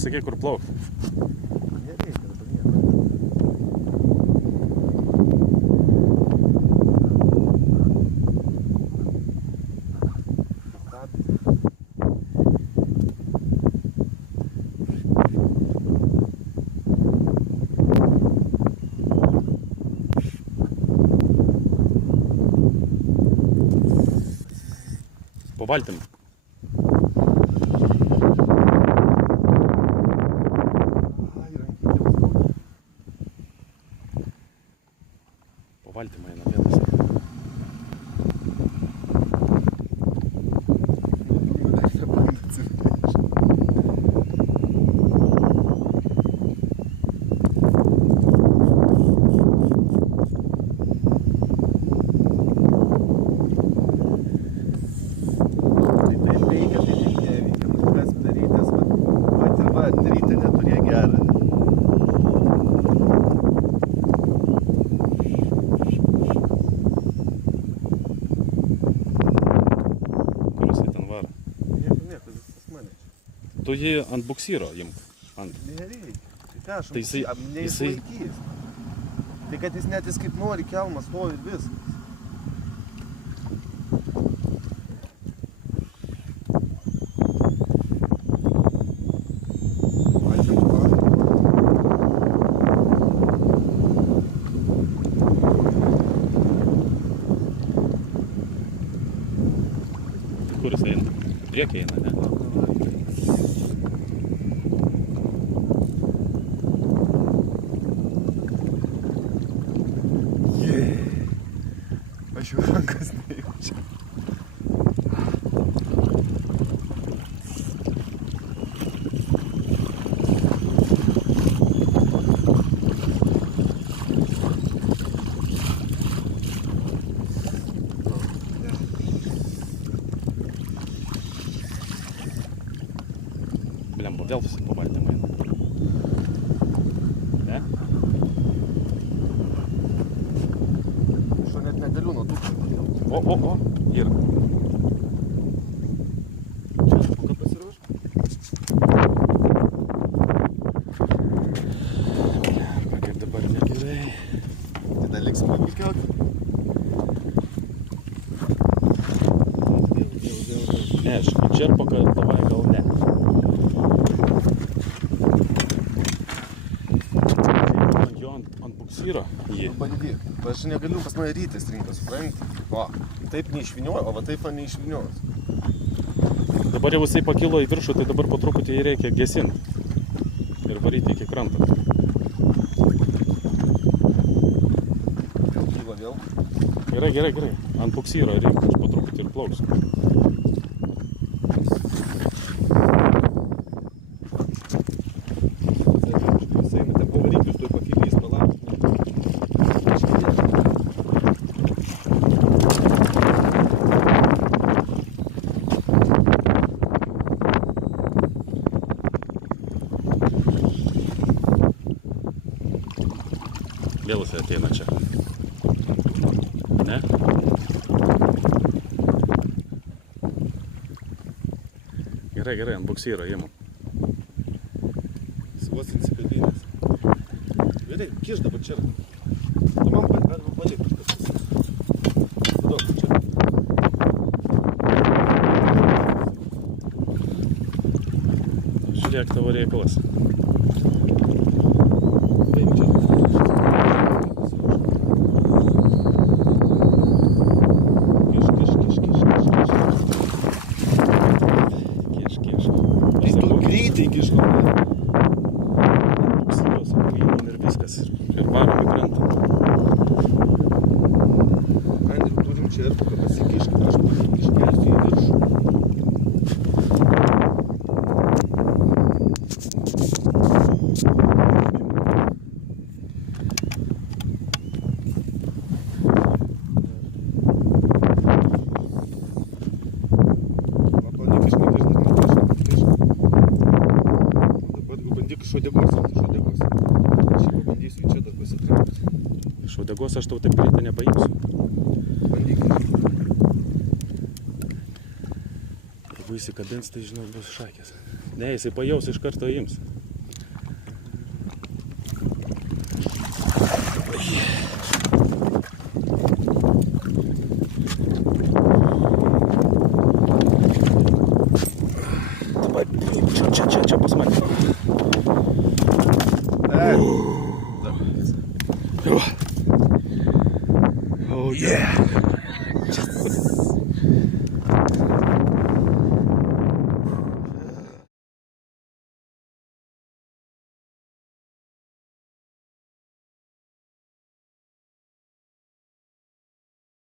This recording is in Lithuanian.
man sakė, kur plaukt. Nereikia, dabar nieko. Po valtim. Po valtim eina vietose. Tu jį ant buksyro imk. Nereikia. Tai ką aš Tai jisai- neišlaikys. Tai kad jis net jis kaip nori kelmas stovi ir viskas. Kur jis eina? Priekį eina, ne? Aš jau rankas nejaučiu. Blemba, vėl visi po valtim eina. Ne? Aš net negaliu nuo dukro. O, yra. Čia kad pasiruoš? Kaip dabar negerai. Tada liks pavilkiaut. Ne, aš čerpo, kad davai gal ne. Jo ant buksyro jį. Bandyk. Aš negaliu pas mane rytis rinkas, supranti? Va, taip neišvinioju, o va taip va neišviniojus. Dabar jau jisai pakilo į viršų, tai dabar po truputį jį reikia gesinti. Ir varyti iki kranto. Kyla vėl. Gerai. Ant buksyro reikia, aš po truputį ir plauksiu. Vėl jisai ateina čia. Ne? Gerai, ant buksyro imu. Vos įsikabinęs. Gerai, kiš dabar čia. Tu man palik. Duok čia. Žiūrėk tavo reikalas. Paim čia. Greitai kiško. Buksyros apkainom ir viskas. Ir varom į krantą. Andriu, turim čia ir pasikiškį. Aš iškelsiu į viršų. Šodegos. Aš jį pabandysiu čia dar pasitraukti. Šodegos aš tau taip greitai nepaimsiu. Bandyk. Jeigu įsikabins, tai žinau, bus šakės. Ne, jisai pajaus iš karto ims.